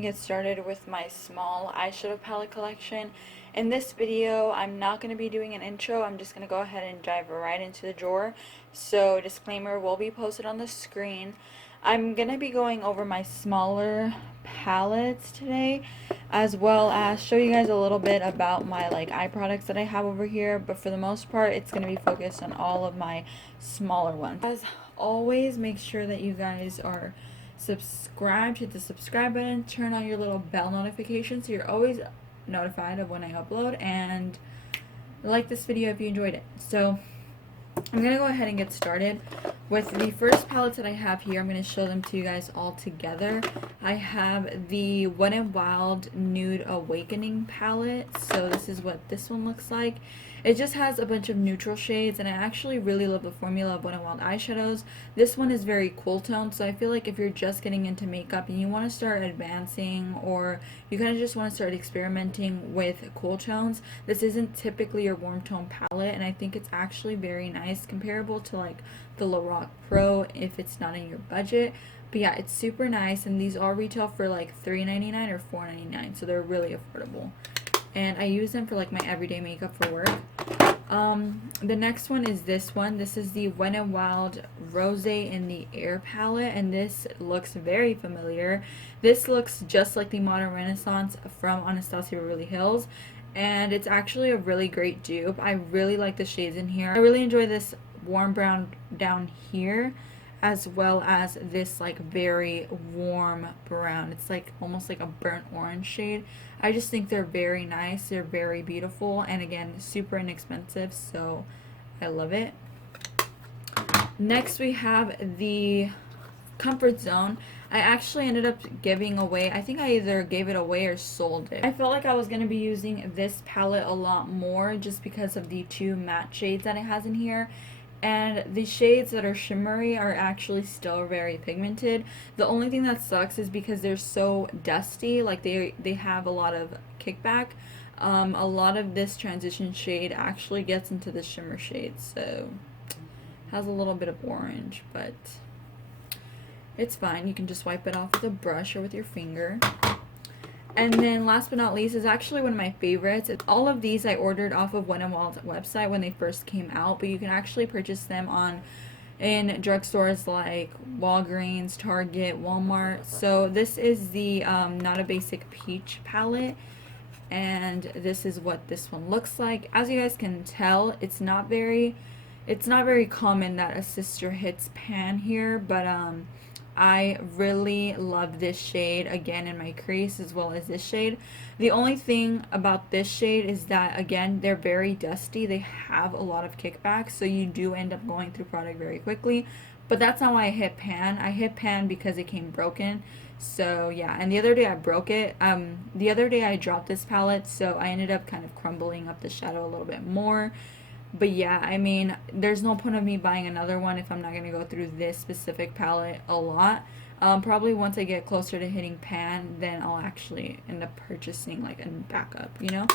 and get started with my small eyeshadow palette collection. In this video, I'm not going to be doing an intro. I'm just going to go ahead and dive right into the drawer. So, disclaimer will be posted on the screen. I'm going to be going over my smaller palettes today, as well as show you guys a little bit about my eye products that I have over here, but for the most part it's going to be focused on all of my smaller ones. As always, make sure that you guys are subscribed, hit the subscribe button, turn on your little bell notification so you're always notified of when I upload, and like this video if you enjoyed it. So I'm going to go ahead and get started with the first palettes that I have here. I'm going to show them to you guys all together. I have the Wet n Wild Nude Awakening palette. So this is what this one looks like. It just has a bunch of neutral shades, and I actually really love the formula of Wet n Wild eyeshadows. This one is very cool toned, so I feel like if you're just getting into makeup and you want to start advancing, or you kind of just want to start experimenting with cool tones, this isn't typically your warm tone palette, and I think it's actually very nice, comparable to like the Lorac Pro if it's not in your budget. But yeah, it's super nice, and these all retail for like $3.99 or $4.99, so they're really affordable. And I use them for like my everyday makeup for work. The next one is this one. This is the Wet n Wild Rose in the Air palette, and this looks very familiar. This looks just like the Modern Renaissance from Anastasia Beverly Hills, and it's actually a really great dupe. I really like the shades in here. I really enjoy this warm brown down here, as well as this like very warm brown. It's like almost like a burnt orange shade. I just think they're very nice, they're very beautiful, and again, super inexpensive, so I love it. Next we have the Comfort Zone. I actually ended up giving away, I think I either gave it away or sold it. I felt like I was going to be using this palette a lot more just because of the two matte shades that it has in here. And the shades that are shimmery are actually still very pigmented. The only thing that sucks is because they're so dusty, like they have a lot of kickback. A lot of this transition shade actually gets into the shimmer shade, so has a little bit of orange, but it's fine. You can just wipe it off with a brush or with your finger. And then last but not least is actually one of my favorites. All of these I ordered off of Wet n Wild's website when they first came out, but you can actually purchase them in drugstores like Walgreens, Target, Walmart. So this is the Not a Basic Peach palette, and this is what this one looks like. As you guys can tell, it's not very common that a sister hits pan here, but I really love this shade, again, in my crease, as well as this shade. The only thing about this shade is that, again, they're very dusty. They have a lot of kickback, so you do end up going through product very quickly. But that's not why I hit pan. I hit pan because it came broken. So yeah, and the other day I broke it. The other day I dropped this palette, so I ended up kind of crumbling up the shadow a little bit more. But yeah, I mean, there's no point of me buying another one if I'm not going to go through this specific palette a lot. Probably once I get closer to hitting pan, then I'll actually end up purchasing like a backup, you know?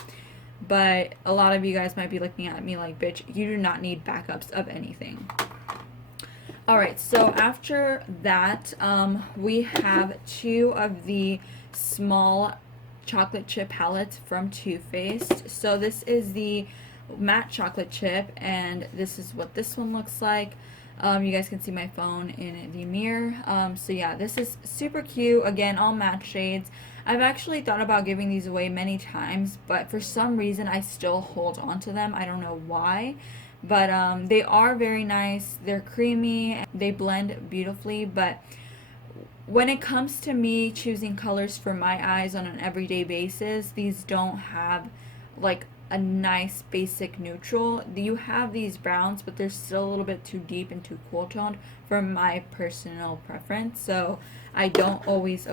But a lot of you guys might be looking at me like, bitch, you do not need backups of anything. Alright, so after that, we have two of the small chocolate chip palettes from Too Faced. So this is the matte chocolate chip, and this is what this one looks like. You guys can see my phone in the mirror. So yeah, this is super cute. Again, all matte shades. I've actually thought about giving these away many times, but for some reason I still hold on to them. I don't know why, but they are very nice. They're creamy, they blend beautifully, but when it comes to me choosing colors for my eyes on an everyday basis, these don't have like a nice basic neutral. You have these browns, but they're still a little bit too deep and too cool toned for my personal preference. So I don't always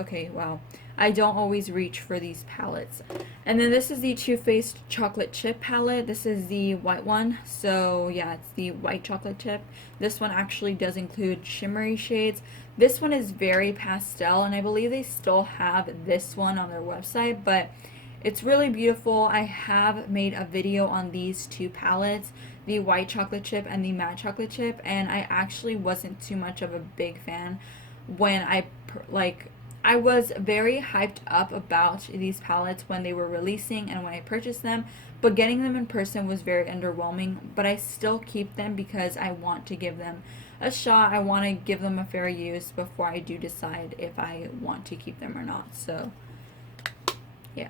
reach for these palettes. And then this is the Too Faced chocolate chip palette. This is the white one. So yeah, it's the white chocolate chip. This one actually does include shimmery shades. This one is very pastel, and I believe they still have this one on their website, but it's really beautiful. I have made a video on these two palettes, the white chocolate chip and the matte chocolate chip, and I actually wasn't too much of a big fan when I I was very hyped up about these palettes when they were releasing and when I purchased them, but getting them in person was very underwhelming, but I still keep them because I want to give them a shot. I want to give them a fair use before I do decide if I want to keep them or not. So, yeah.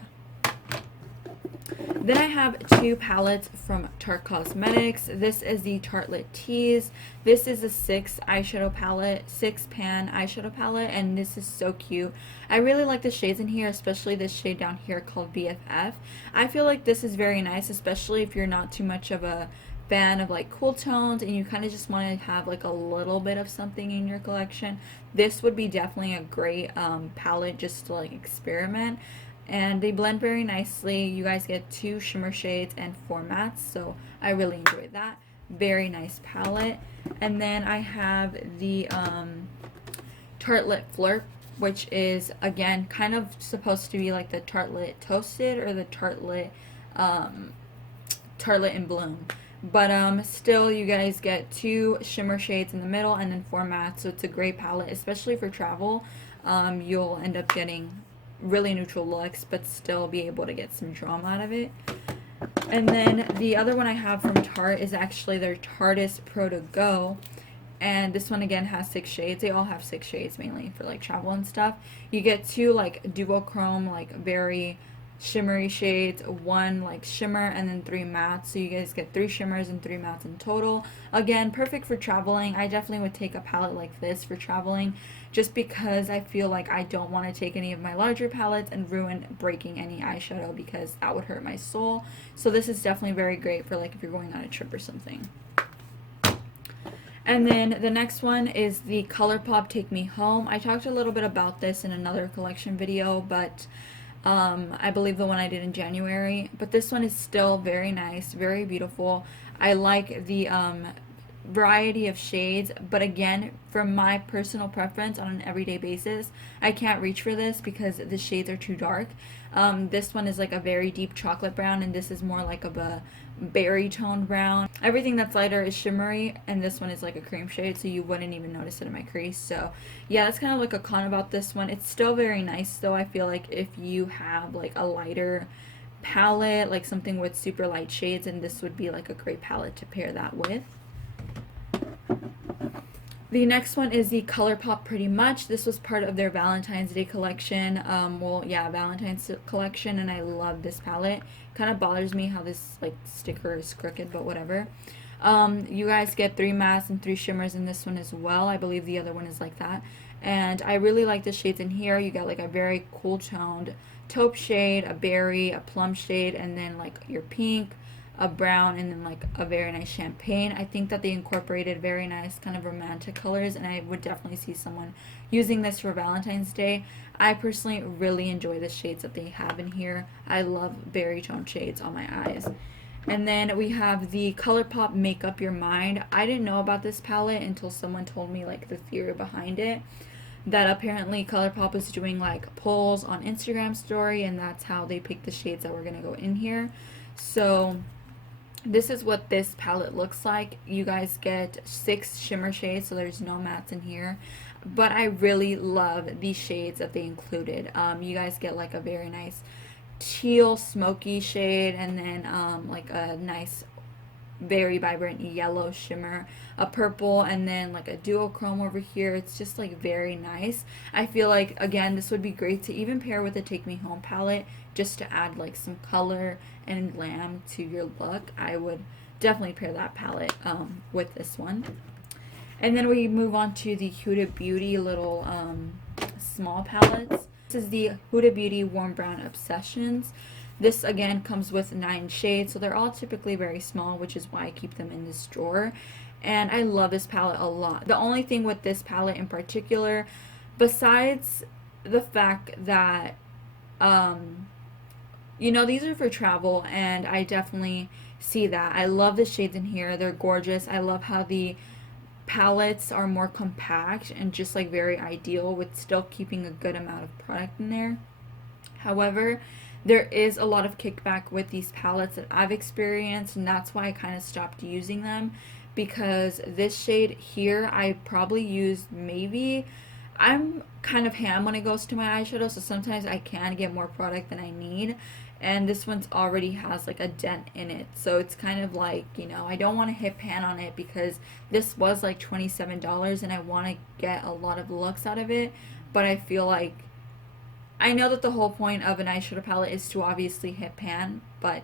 Then I have two palettes from Tarte Cosmetics. This is the Tartelette Tease. This is a 6 eyeshadow palette, 6 pan eyeshadow palette, and this is so cute. I really like the shades in here, especially this shade down here called BFF. I feel like this is very nice, especially if you're not too much of a fan of like cool tones and you kind of just want to have like a little bit of something in your collection. This would be definitely a great palette just to like experiment. And they blend very nicely. You guys get 2 shimmer shades and 4 mattes, so I really enjoyed that. Very nice palette. And then I have the Tartelette Flirt, which is again kind of supposed to be like the Tartelette Toasted or the Tartelette in Bloom. But still, you guys get 2 shimmer shades in the middle and then 4 mattes, so it's a great palette, especially for travel. You'll end up getting really neutral looks, but still be able to get some drama out of it. And then the other one I have from Tarte is actually their Tarteist Pro to Go. And this one again has 6 shades. They all have 6 shades mainly for like travel and stuff. You get 2 like duochrome, like very shimmery shades, 1 like shimmer, and then 3 mattes. So you guys get 3 shimmers and 3 mattes in total. Again, perfect for traveling. I definitely would take a palette like this for traveling, just because I feel like I don't want to take any of my larger palettes and ruin breaking any eyeshadow, because that would hurt my soul. So this is definitely very great for like if you're going on a trip or something. And then the next one is the ColourPop Take Me Home. I talked a little bit about this in another collection video, but I believe the one I did in January. But this one is still very nice, very beautiful. I like the variety of shades, but again, from my personal preference on an everyday basis, I can't reach for this because the shades are too dark. This one is like a very deep chocolate brown, and this is more like of a berry toned brown. Everything that's lighter is shimmery, and this one is like a cream shade, so you wouldn't even notice it in my crease. So yeah, that's kind of like a con about this one. It's still very nice though. I feel like if you have like a lighter palette, like something with super light shades, and this would be like a great palette to pair that with. The next one is the ColourPop Pretty Much. This was part of their Valentine's Day collection. Valentine's collection, and I love this palette. Kind of bothers me how this like sticker is crooked, but whatever. You guys get 3 mattes and 3 shimmers in this one as well. I believe the other one is like that. And I really like the shades in here. You got like a very cool toned taupe shade, a berry, a plum shade, and then like your pink, a brown, and then like a very nice champagne. I think that they incorporated very nice kind of romantic colors, and I would definitely see someone using this for Valentine's Day. I personally really enjoy the shades that they have in here. I love berry tone shades on my eyes. And then we have the ColourPop Make Up Your Mind. I didn't know about this palette until someone told me like the theory behind it, that apparently ColourPop is doing like polls on Instagram story, and that's how they pick the shades that were gonna go in here. So this is what this palette looks like. You guys get 6 shimmer shades, so there's no mattes in here. But I really love these shades that they included. You guys get like a very nice teal smoky shade, and then like a nice very vibrant yellow shimmer, a purple, and then like a duochrome over here. It's just like very nice. I feel like again this would be great to even pair with the Take Me Home palette, just to add like some color and glam to your look. I would definitely pair that palette with this one. And then we move on to the QTip Beauty little small palettes. This is the Huda Beauty Warm Brown Obsessions. This again comes with 9 shades, so they're all typically very small, which is why I keep them in this drawer. And I love this palette a lot. The only thing with this palette in particular, besides the fact that you know, these are for travel, and I definitely see that. I love the shades in here. They're gorgeous. I love how the palettes are more compact and just like very ideal, with still keeping a good amount of product in there. However, there is a lot of kickback with these palettes that I've experienced, and that's why I kind of stopped using them, because this shade here I probably used maybe, I'm kind of ham when it goes to my eyeshadow, so sometimes I can get more product than I need. And this one's already has like a dent in it, so it's kind of like, you know, I don't want to hit pan on it because this was like $27 and I want to get a lot of looks out of it. But I feel like, I know that the whole point of an eyeshadow palette is to obviously hit pan, but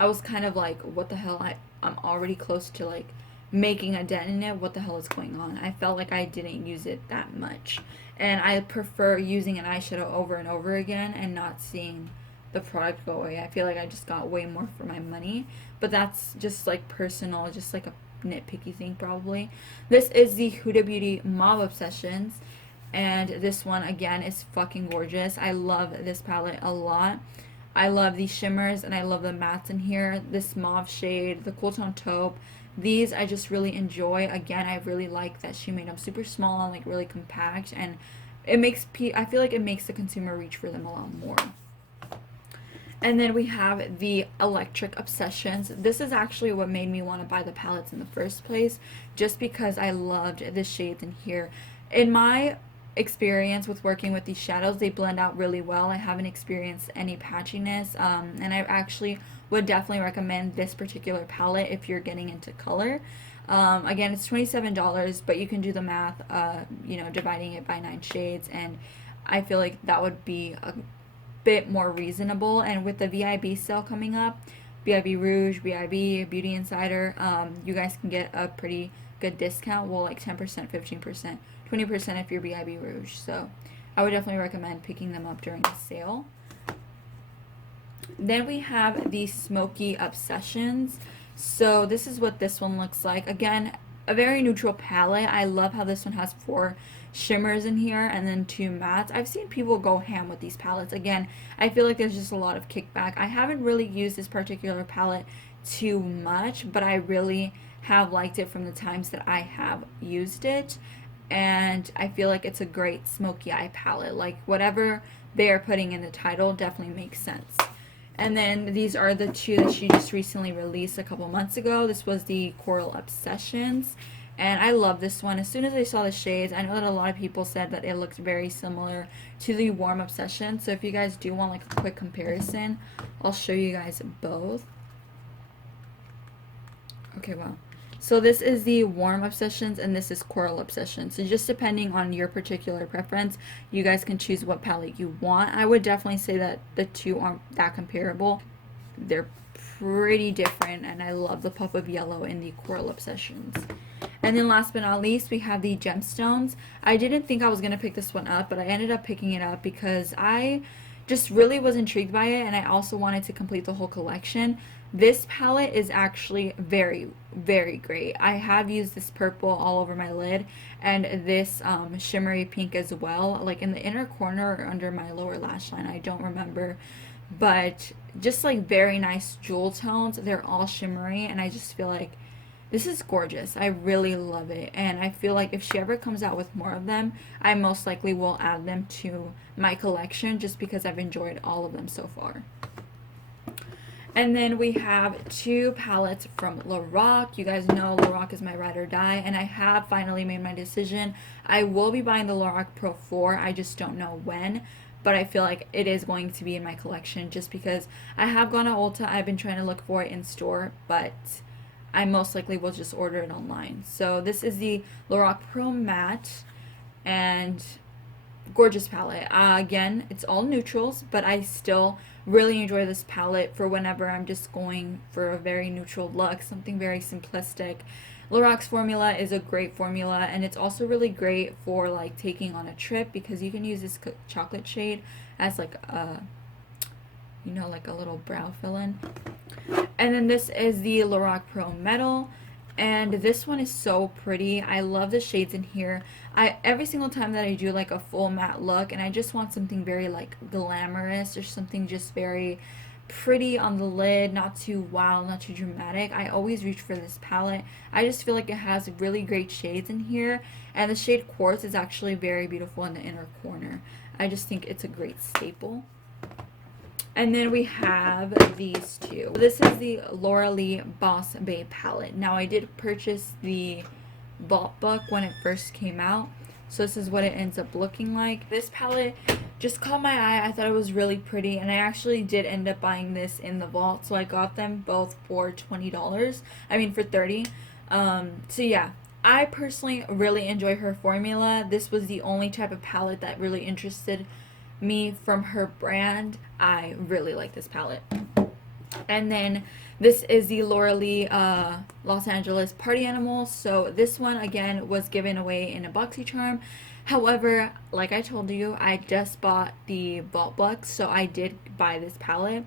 I was kind of like, what the hell, I'm already close to like making a dent in it. What the hell is going on? I felt like I didn't use it that much, and I prefer using an eyeshadow over and over again and not seeing the product go away. I feel like I just got way more for my money, but that's just like personal, just like a nitpicky thing probably. This is the Huda Beauty Mauve Obsessions, and this one again is fucking gorgeous. I love this palette a lot. I love these shimmers and I love the mattes in here. This mauve shade, the cool tone taupe, these I just really enjoy. Again, I really like that she made them super small and like really compact, and it makes I feel like it makes the consumer reach for them a lot more. And then we have the Electric Obsessions. This is actually what made me want to buy the palettes in the first place, just because I loved the shades in here. In my experience with working with these shadows, they blend out really well. I haven't experienced any patchiness, and I actually would definitely recommend this particular palette if you're getting into color. Again, it's $27, but you can do the math, you know, dividing it by 9 shades, and I feel like that would be a bit more reasonable. And with the VIB sale coming up, VIB Rouge, VIB, Beauty Insider, you guys can get a pretty good discount. Well, like 10%, 15%, 20% if you're VIB Rouge. So I would definitely recommend picking them up during the sale. Then we have the Smoky Obsessions. So this is what this one looks like. Again, a very neutral palette. I love how this one has 4 shimmers in here and then 2 mattes. I've seen people go ham with these palettes. Again, I feel like there's just a lot of kickback. I haven't really used this particular palette too much, but I really have liked it from the times that I have used it, and I feel like it's a great smoky eye palette. Like, whatever they are putting in the title definitely makes sense. And then these are the 2 that she just recently released a couple months ago. This was the Coral Obsessions, and I love this one. As soon as I saw the shades, I know that a lot of people said that it looks very similar to the Warm Obsession. So if you guys do want like a quick comparison, I'll show you guys both. Okay, wow. So this is the Warm Obsessions and this is Coral Obsessions. So just depending on your particular preference, you guys can choose what palette you want. I would definitely say that the 2 aren't that comparable. They're pretty different, and I love the pop of yellow in the Coral Obsessions. And then last but not least, we have the Gemstones. I didn't think I was going to pick this one up, but I ended up picking it up because I just really was intrigued by it, and I also wanted to complete the whole collection. This palette is actually very, very great. I have used this purple all over my lid, and this shimmery pink as well, like in the inner corner or under my lower lash line, I don't remember. But just like very nice jewel tones. They're all shimmery, and I just feel like this is gorgeous. I really love it, and I feel like if she ever comes out with more of them, I most likely will add them to my collection just because I've enjoyed all of them so far. And then we have 2 palettes from Lorac. You guys know Lorac is my ride or die, and I have finally made my decision. I will be buying the Lorac Pro 4. I just don't know when, but I feel like it is going to be in my collection just because I have gone to Ulta. I've been trying to look for it in store, but I most likely will just order it online. So this is the Lorac Pro Matte, and gorgeous palette. Again, it's all neutrals, but I still really enjoy this palette for whenever I'm just going for a very neutral look, something very simplistic. Lorac's formula is a great formula, and it's also really great for like taking on a trip because you can use this chocolate shade as like a, you know, like a little brow fill-in. And then this is the Lorac Pro Metal, and this one is so pretty. I love the shades in here. Every single time that I do like a full matte look and I just want something very like glamorous or something just very pretty on the lid, not too wild, not too dramatic, I always reach for this palette. I just feel like it has really great shades in here, and the shade Quartz is actually very beautiful in the inner corner. I just think it's a great staple. And then we have these 2. This is the Laura Lee Boss Babe palette. Now, I did purchase the Vault book when it first came out, So this is what it ends up looking like. This palette just caught my eye. I thought it was really pretty, and I actually did end up buying this in the vault, so I got them both for $20. I mean for 30. So yeah, I personally really enjoy her formula. This was the only type of palette that really interested me from her brand. I really like this palette. And then this is the Lorac Los Angeles Party Animal. So this one again was given away in a BoxyCharm. However, like I told you, I just bought the Vault Bucks, so I did buy this palette.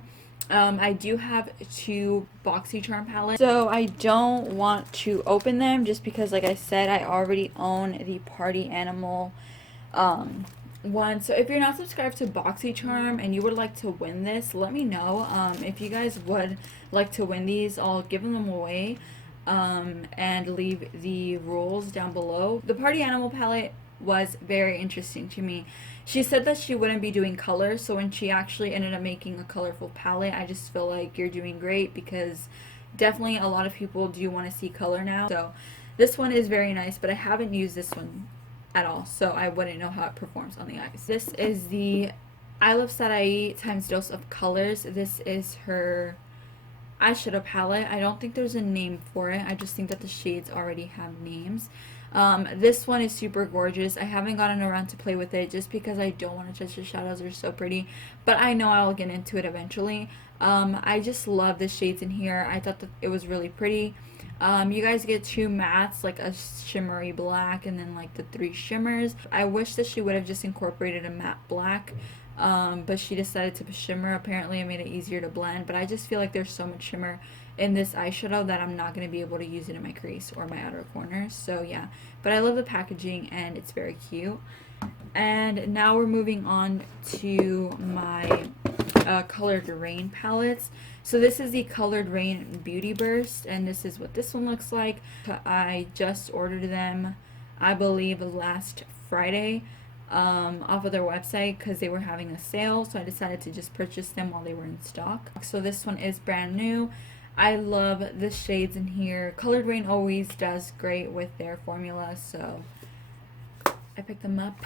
I do have 2 BoxyCharm palettes, so I don't want to open them just because, like I said, I already own the Party Animal one. So if you're not subscribed to BoxyCharm and you would like to win this, let me know. If you guys would like to win these, I'll give them away, and leave the rules down below. The Party Animal palette was very interesting to me. She said that she wouldn't be doing color, so when she actually ended up making a colorful palette, I just feel like you're doing great, because definitely a lot of people do want to see color now. So this one is very nice, but I haven't used this one at all, so I wouldn't know how it performs on the eyes. This is the I Love Sarai times dose of colors. This is her eyeshadow palette. I don't think there's a name for it. I just think that the shades already have names. This one is super gorgeous. I haven't gotten around to play with it just because I don't want to touch the shadows. They're so pretty, but I know I'll get into it eventually. I just love the shades in here. I thought that it was really pretty. You guys get 2 mattes, like a shimmery black and then like the 3 shimmers. I wish that she would have just incorporated a matte black, but she decided to shimmer. Apparently it made it easier to blend, but I just feel like there's so much shimmer in this eyeshadow that I'm not going to be able to use it in my crease or my outer corners. So yeah, but I love the packaging and it's very cute. And now we're moving on to my Colored Rain palettes. So this is the Colored Rain Beauty Burst, and this is what this one looks like. I just ordered them, I believe, last Friday off of their website because they were having a sale, so I decided to just purchase them while they were in stock. So this one is brand new. I love the shades in here. Colored Rain always does great with their formula, so I picked them up.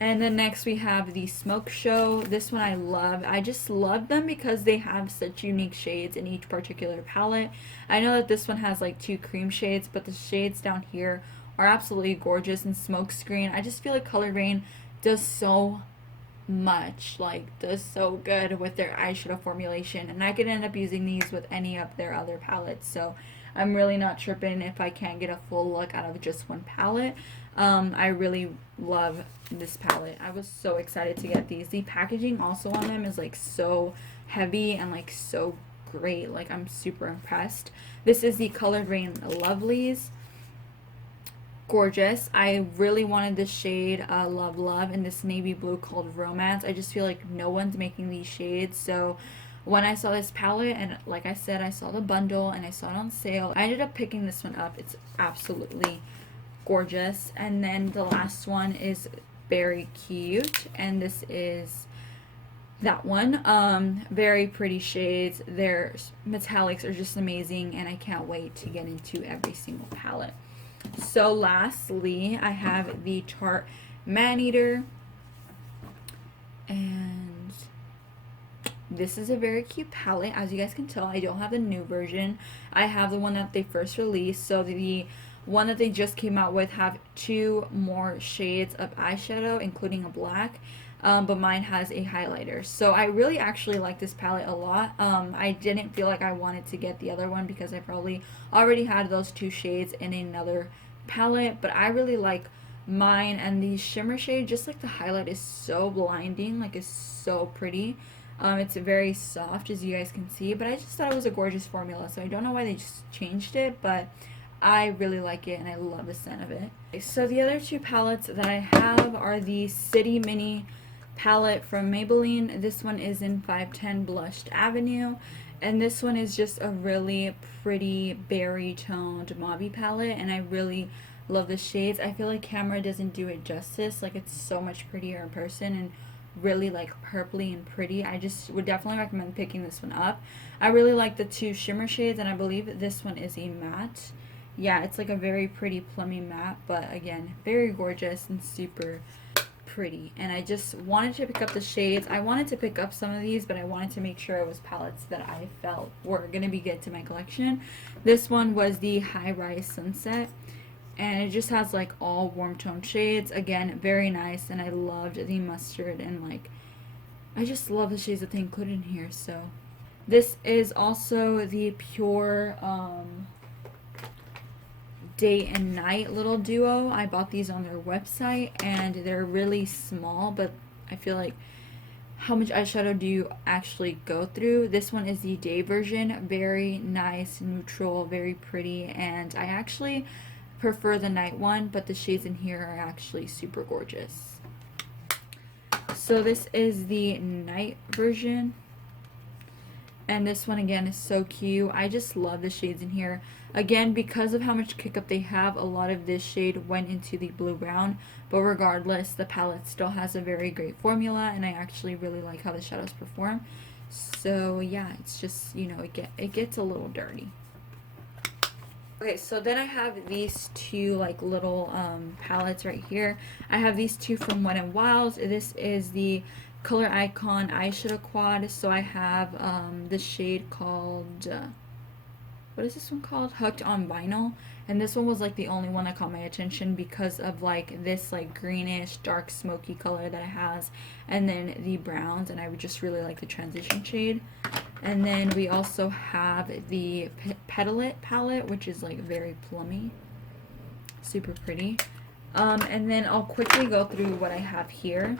And then next we have the Smoke Show. This one I love. I just love them because they have such unique shades in each particular palette. I know that this one has like 2 cream shades, but the shades down here are absolutely gorgeous. And Smoke Screen, I just feel like Colored Rain does so much, like does so good with their eyeshadow formulation, and I could end up using these with any of their other palettes, so I'm really not tripping if I can't get a full look out of just one palette. I really love this palette. I was so excited to get these. The packaging also on them is like so heavy and like so great. Like I'm super impressed. This is the Colored Rain Lovelies. Gorgeous. I really wanted this shade Love Love in this navy blue called Romance. I just feel like no one's making these shades, so when I saw this palette, and like I said, I saw the bundle and I saw it on sale, I ended up picking this one up. It's absolutely gorgeous. And then the last one is Very Cute, and this is that one. Very pretty shades. Their metallics are just amazing, and I can't wait to get into every single palette. So lastly, I have the Tarte Maneater, and this is a very cute palette. As you guys can tell, I don't have the new version. I have the one that they first released. So the one that they just came out with have 2 more shades of eyeshadow, including a black, but mine has a highlighter. So I really actually like this palette a lot. I didn't feel like I wanted to get the other one because I probably already had those 2 shades in another palette, but I really like mine. And the shimmer shade, just like the highlight, is so blinding, like it's so pretty. It's very soft, as you guys can see, but I just thought it was a gorgeous formula, so I don't know why they just changed it, but I really like it and I love the scent of it. So the other 2 palettes that I have are the City Mini palette from Maybelline. This one is in 510 Blushed Avenue, and this one is just a really pretty berry toned mauve palette, and I really love the shades. I feel like camera doesn't do it justice. Like it's so much prettier in person and really like purpley and pretty. I just would definitely recommend picking this one up. I really like the 2 shimmer shades, and I believe this one is a matte yeah, it's like a very pretty plummy matte, but again, very gorgeous and super pretty. And I just wanted to pick up the shades. I wanted to pick up some of these, but I wanted to make sure it was palettes that I felt were gonna be good to my collection. This one was the High Rise Sunset, and it just has like all warm tone shades. Again, very nice, and I loved the mustard, and like I just love the shades that they included in here. So this is also the Pure Day and Night little duo. I bought these on their website, and they're really small, but I feel like how much eyeshadow do you actually go through? This one is the day version. Very nice, neutral, very pretty, and I actually prefer the night one, but the shades in here are actually super gorgeous. So this is the night version, and this one again is so cute. I just love the shades in here. Again, because of how much kick up they have, a lot of this shade went into the blue brown, but regardless, the palette still has a very great formula, and I actually really like how the shadows perform. So yeah, it's just, you know, it gets a little dirty. Okay, so then I have these two like little palettes right here. I have these two from Wet n Wild. This is the Color Icon Eyeshadow Quad. So I have the shade called what is this one called? Hooked on Vinyl. And this one was like the only one that caught my attention because of like this like greenish dark smoky color that it has, and then the browns, and I would just really like the transition shade. And then we also have the Petal palette, which is like very plummy, super pretty. And then I'll quickly go through what I have here.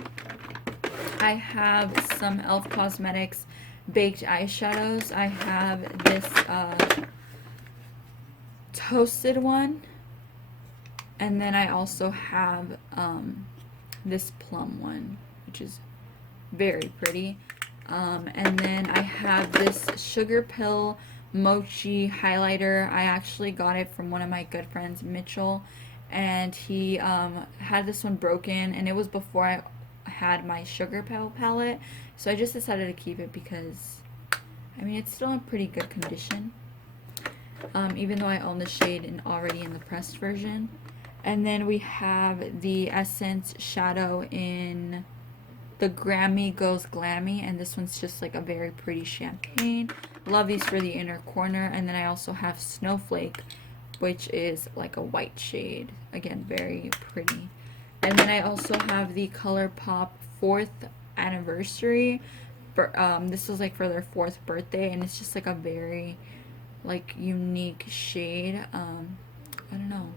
I have some e.l.f. Cosmetics baked eyeshadows. I have this toasted one, and then I also have this plum one, which is very pretty. And then I have this Sugar Pill Mochi highlighter. I actually got it from one of my good friends, Mitchell, and he had this one broken, and it was before I had my Sugar Pill palette, so I just decided to keep it because I mean it's still in pretty good condition, even though I own the shade already in the pressed version. And then we have the Essence Shadow in the Grammy Goes Glammy, and this one's just like a very pretty champagne. Love these for the inner corner. And then I also have Snowflake, which is like a white shade. Again, very pretty. And then I also have the ColourPop 4th anniversary. This was like for their 4th birthday, and it's just like a very like unique shade. I don't know.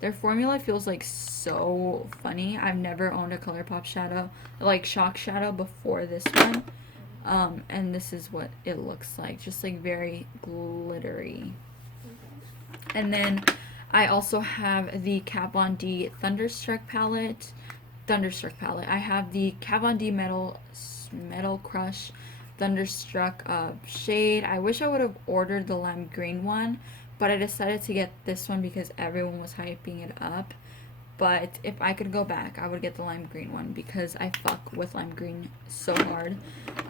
Their formula feels like so funny. I've never owned a ColourPop shadow, like Shock Shadow, before this one. And this is what it looks like. Just like very glittery. And then I also have the Kat Von D Thunderstruck palette. I have the Kat Von D Metal Crush Thunderstruck shade. I wish I would have ordered the lime green one, but I decided to get this one because everyone was hyping it up. But if I could go back, I would get the lime green one because I fuck with lime green so hard.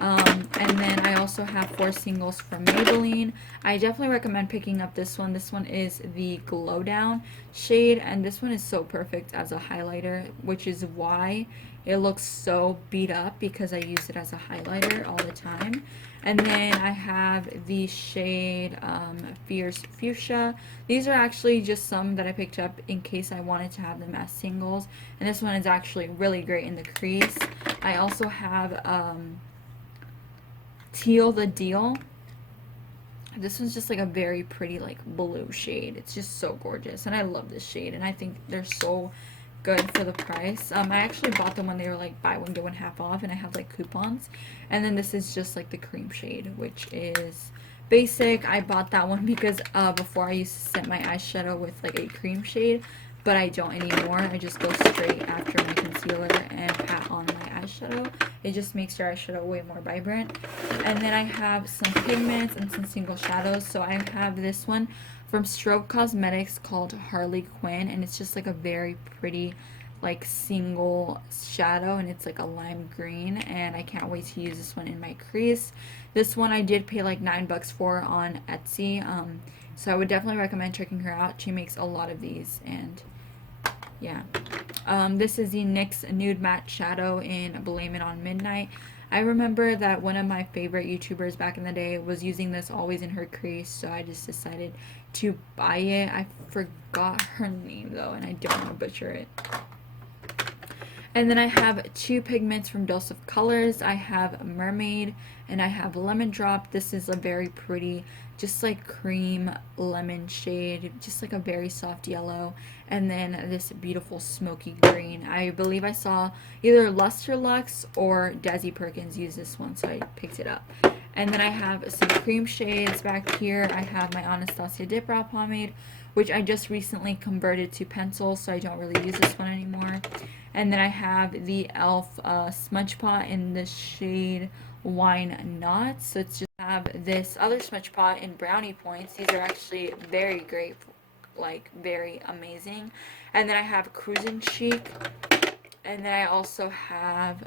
And then I also have 4 singles from Maybelline. I definitely recommend picking up this one. This one is the Glow Down shade, and this one is so perfect as a highlighter, which is why it looks so beat up, because I use it as a highlighter all the time. And then I have the shade Fierce Fuchsia. These are actually just some that I picked up in case I wanted to have them as singles. And this one is actually really great in the crease. I also have Teal the Deal. This one's just like a very pretty like blue shade. It's just so gorgeous, and I love this shade, and I think they're so good for the price. I actually bought them when they were like buy one get one half off, and I had like coupons. And then this is just like the cream shade, which is basic. I bought that one because before I used to set my eyeshadow with like a cream shade, but I don't anymore. I just go straight after my concealer and pat on my eyeshadow. It just makes your eyeshadow way more vibrant. And then I have some pigments and some single shadows. So I have this one from Strobe Cosmetics called Harley Quinn, and it's just like a very pretty like single shadow, and it's like a lime green, and I can't wait to use this one in my crease. This one I did pay like $9 for on Etsy. So I would definitely recommend checking her out. She makes a lot of these, and yeah. This is the NYX Nude Matte Shadow in Blame It on Midnight. I remember that one of my favorite YouTubers back in the day was using this always in her crease, so I just decided to buy it. I forgot her name though, and I don't want to butcher it. And then I have two pigments from Dose of Colors. I have Mermaid and I have Lemon Drop. This is a very pretty, just like cream lemon shade, just like a very soft yellow. And then this beautiful smoky green. I believe I saw either Luster Lux or Desi Perkins use this one, so I picked it up. And then I have some cream shades back here. I have my Anastasia Dip Brow Pomade, which I just recently converted to pencil, so I don't really use this one anymore. And then I have the e.l.f. Smudge Pot in the shade Wine Knot. So it's just have this other smudge pot in Brownie Points. These are actually very great, like very amazing. And then I have Cruisin' Chic. And then I also have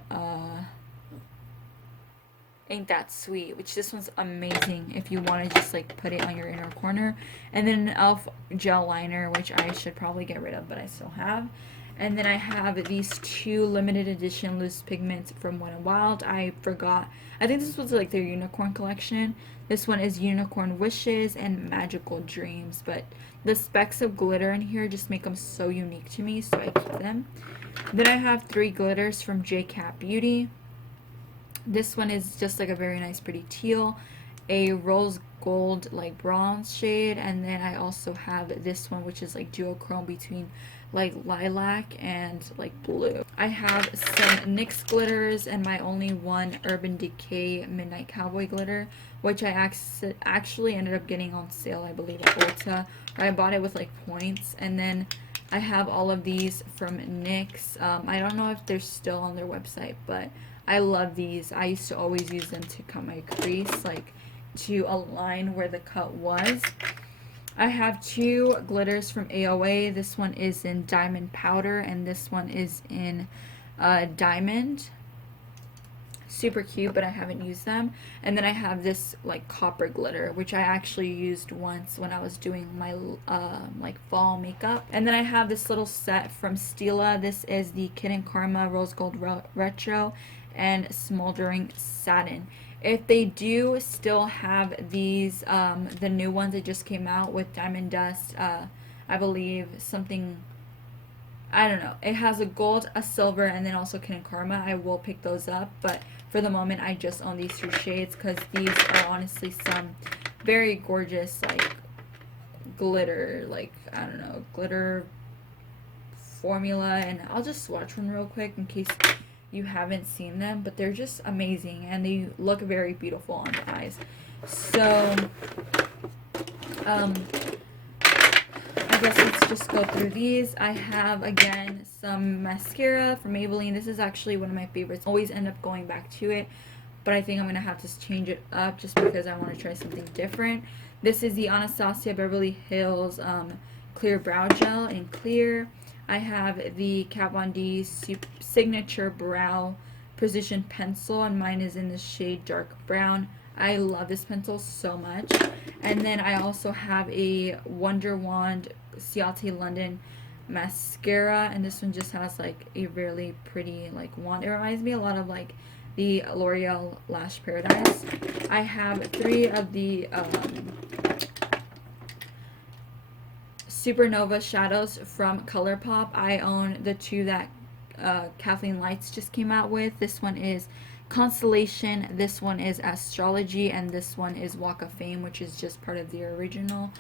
Ain't That Sweet, which this one's amazing if you want to just like put it on your inner corner. And then an e.l.f. gel liner, which I should probably get rid of, but I still have. And then I have these two limited edition loose pigments from Wet n Wild. I forgot. I think this was like their unicorn collection. This one is Unicorn Wishes and Magical Dreams. But the specks of glitter in here just make them so unique to me, so I keep them. Then I have three glitters from QTip Beauty. This one is just like a very nice pretty teal, a rose gold like bronze shade, and then I also have this one which is like duochrome between like lilac and like blue. I have some NYX glitters and my only one Urban Decay Midnight Cowboy glitter, which I actually ended up getting on sale, I believe, at Ulta. I bought it with like points. And then I have all of these from NYX. I don't know if they're still on their website, but I love these. I used to always use them to cut my crease, like to align where the cut was. I have two glitters from AOA. This one is in Diamond Powder and this one is in Diamond. Super cute, but I haven't used them. And then I have this like copper glitter, which I actually used once when I was doing my like fall makeup. And then I have this little set from Stila. This is the Kid & Karma Rose Gold Retro and Smoldering Satin. If they do still have these, the new ones that just came out with Diamond Dust, I believe something, I don't know. It has a gold, a silver, and then also Kid & Karma. I will pick those up, but for the moment, I just own these two shades because these are honestly some very gorgeous, like, glitter, like, I don't know, glitter formula. And I'll just swatch one real quick in case you haven't seen them, but they're just amazing and they look very beautiful on the eyes. So I guess let's just go through these. I have again some mascara from Maybelline. This is actually one of my favorites. Always end up going back to it, but I think I'm gonna have to change it up just because I want to try something different. This is the Anastasia Beverly Hills Clear Brow Gel in clear. I have the Kat Von D Signature Brow Precision Pencil, and mine is in the shade Dark Brown. I love this pencil so much. And then I also have a Wonder Wand Ciate London mascara, and this one just has like a really pretty like wand. It reminds me a lot of like the L'Oreal Lash Paradise. I have three of the Supernova shadows from ColourPop. I own the two that Kathleen Lights just came out with. This one is Constellation, this one is Astrology, and this one is Walk of Fame, which is just part of the original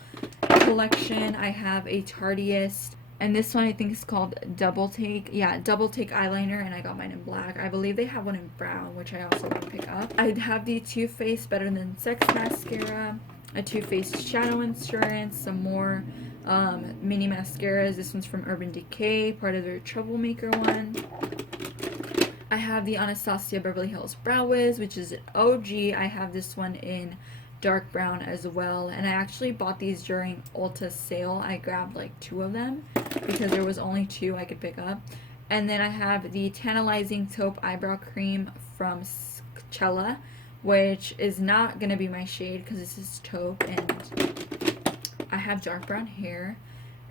collection. I have a Tardiest, and this one I think is called Double Take. Yeah, Double Take eyeliner, and I got mine in black. I believe they have one in brown, which I also want to pick up. I have the Too Faced Better Than Sex mascara, a Too Faced Shadow Insurance, some more mini mascaras. This one's from Urban Decay, part of their Troublemaker one. I have the Anastasia Beverly Hills Brow Wiz, which is an OG. I have this one in dark brown as well, and I actually bought these during Ulta sale. I grabbed like two of them because there was only two I could pick up. And then I have the Tantalizing Taupe Eyebrow Cream from Cella, which is not going to be my shade because this is taupe, and I have dark brown hair.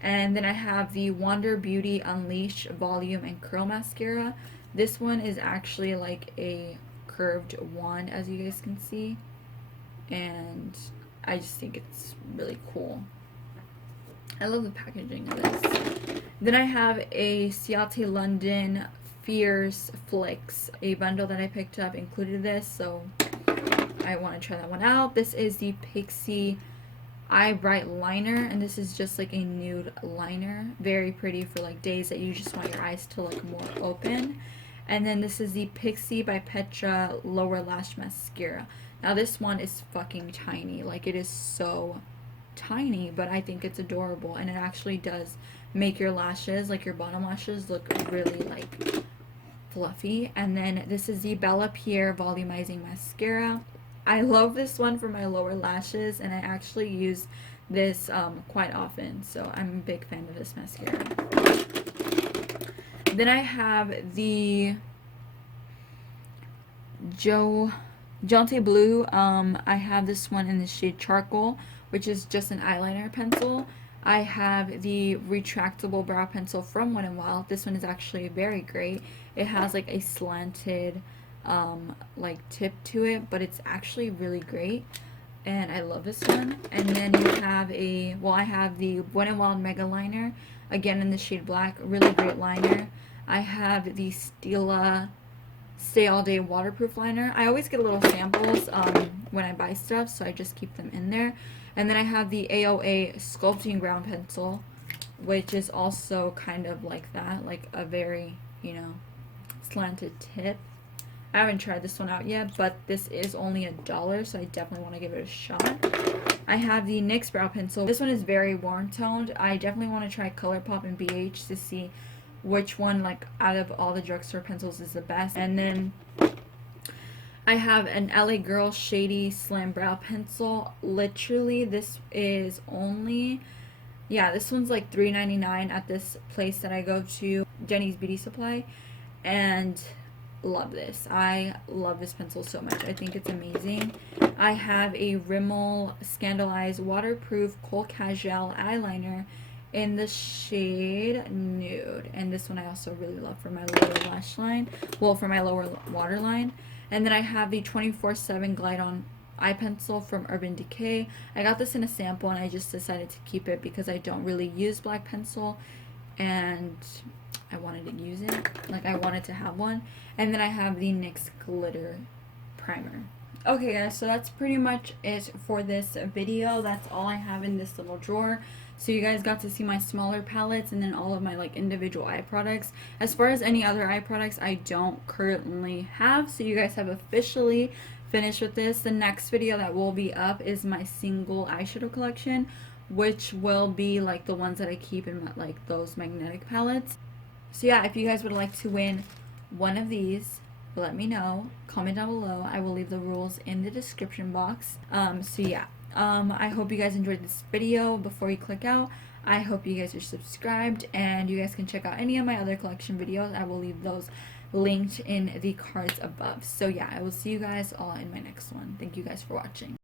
And then I have the Wander Beauty Unleash Volume and Curl Mascara. This one is actually like a curved wand, as you guys can see. And I just think it's really cool. I love the packaging of this. Then I have a Ciate London Fierce Flicks. A bundle that I picked up included this, so I want to try that one out. This is the Pixie Eye Bright Liner, and this is just like a nude liner. Very pretty for like days that you just want your eyes to look more open. And then this is the Pixie by Petra Lower Lash Mascara. Now this one is fucking tiny. Like, it is so tiny, but I think it's adorable, and it actually does make your lashes, like your bottom lashes, look really like fluffy. And then this is the Bella Pierre Volumizing Mascara. I love this one for my lower lashes, and I actually use this quite often, so I'm a big fan of this mascara. Then I have the Jonte Blue. I have this one in the shade Charcoal, which is just an eyeliner pencil. I have the retractable brow pencil from Wet n Wild. This one is actually very great. It has like a slanted like tip to it, but it's actually really great, and I love this one. And then you have I have the Wet n Wild Mega Liner, again in the shade Black. Really great liner. I have the Stila Stay All Day Waterproof Liner. I always get little samples when I buy stuff, so I just keep them in there. And then I have the AOA Sculpting Brown Pencil, which is also kind of like that, like a very, you know, slanted tip. I haven't tried this one out yet, but this is only $1, so I definitely want to give it a shot. I have the NYX Brow Pencil. This one is very warm toned. I definitely want to try ColourPop and BH to see which one, like, out of all the drugstore pencils is the best. And then I have an LA Girl Shady Slam Brow Pencil. Literally, this is only, yeah, this one's like $3.99 at this place that I go to, Jenny's Beauty Supply, and love this. I love this pencil so much. I think it's amazing. I have a Rimmel Scandaleyes Waterproof Kohl Kajal Eyeliner in the shade Nude, and this one I also really love for my lower lash line, well, for my lower waterline. And then I have the 24/7 Glide On Eye Pencil from Urban Decay. I got this in a sample, and I just decided to keep it because I don't really use black pencil, and I wanted to use it. Like, I wanted to have one. And then I have the NYX Glitter Primer. Okay, guys, so that's pretty much it for this video. That's all I have in this little drawer. So you guys got to see my smaller palettes and then all of my like individual eye products. As far as any other eye products, I don't currently have. So you guys have officially finished with this. The next video that will be up is my single eyeshadow collection, which will be like the ones that I keep in my, like those magnetic palettes. So yeah, if you guys would like to win one of these, let me know. Comment down below. I will leave the rules in the description box. So yeah. I hope you guys enjoyed this video. Before you click out, I hope you guys are subscribed, and you guys can check out any of my other collection videos. I will leave those linked in the cards above. So yeah, I will see you guys all in my next one. Thank you guys for watching.